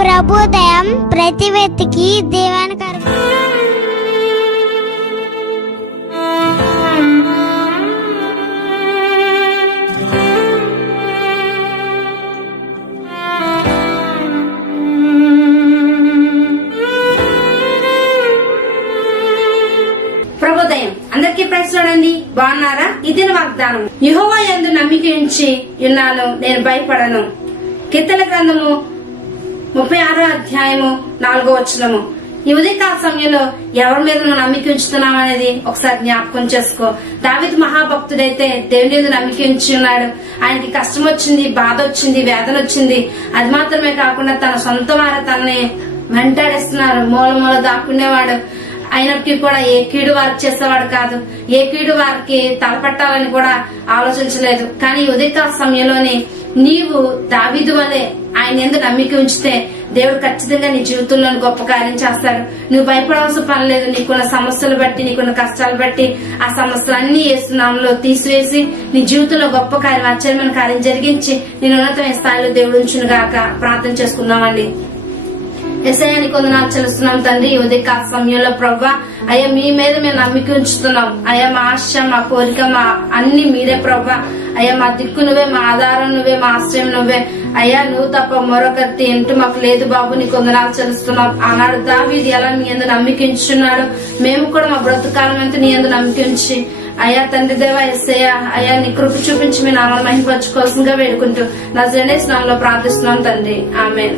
ప్రభుదయం ప్రతి వ్యక్తికి దీవెనకరం ప్రభుదయం అందరికీ ప్రైస్ చూడండి బాగున్నారా? ఇది వాగ్దానం. యుహోవా యందు నమ్మిక ఉంచి ఉన్నాను. నేను భయపడను. కీర్తన గ్రంథము ముప్పై ఆరో అధ్యాయము నాలుగో వచనము. ఈ ఉదయకాల సమయంలో ఎవరి మీద నువ్వు నమ్మిక ఉంచుతున్నావు అనేది ఒకసారి జ్ఞాపకం చేసుకో. దావిద్ మహాభక్తుడైతే దేవుని మీద నమ్మిక ఉంచున్నాడు ఆయనకి కష్టం వచ్చింది బాధ వచ్చింది వేదన వచ్చింది. అది మాత్రమే కాకుండా తన సొంత వారు తనని వెంటాడేస్తున్నారు. మూల మూల దాక్కునేవాడు అయినప్పటికీ కూడా ఏ కీడు వారికి చేసేవాడు కాదు. ఏ కీడు వారికి తలపట్టాలని కూడా ఆలోచించలేదు. కానీ ఉదయకాల సమయంలోనే నీవు దావిదు వలె ఆయన ఎందుకు నమ్మిక ఉంచితే దేవుడు ఖచ్చితంగా నీ జీవితంలో గొప్ప కార్యం చేస్తాడు. నువ్వు భయపడవలసిన పని లేదు. నీకున్న సమస్యలు బట్టి నీకున్న కష్టాలు బట్టి ఆ సమస్యలన్నీ వేస్తున్నాంలో తీసివేసి నీ జీవితంలో గొప్ప కార్యం ఆశ్చర్యమైన కార్యం జరిగించి నేను ఉన్నతమైన స్థాయిలో దేవుడు ఉంచును గాక ప్రార్థన చేసుకుందామండి. ఎస్ఐని కొందనాలు చెల్లిస్తున్నాం తండ్రి. ఈ ఉదయ సమయంలో ప్రవ్వా అయ్యా మీ మీద మేము నమ్మిక ఉంచుతున్నాం. అయ్యా మా ఆశ మా కోరిక మా అన్ని మీరే ప్రవ్వా. అయ్యా మా దిక్కు నువ్వే మా ఆధారం నువ్వే మా ఆశ్రయం నువ్వే. అయ్యా నువ్వు తప్ప మరొకరి ఏంటో మాకు లేదు బాబు నీ కొందనాలు చెల్లిస్తున్నాం. ఆనాడు దావీది ఎలా నీ ఎందు నమ్మికించున్నాడు మేము కూడా మా బ్రతుకాలం అంతా నీ ఎందు నమ్మికించి అయ్యా తండ్రి దేవా ఎస్ఐయా అయ్యా నీ కృప చూపించి మీ నామాలు మహిపరచుకోవాల్సిందిగా వేడుకుంటూ నా జెండేస్ నామంలో ప్రార్థిస్తున్నాం తండ్రి. ఆమె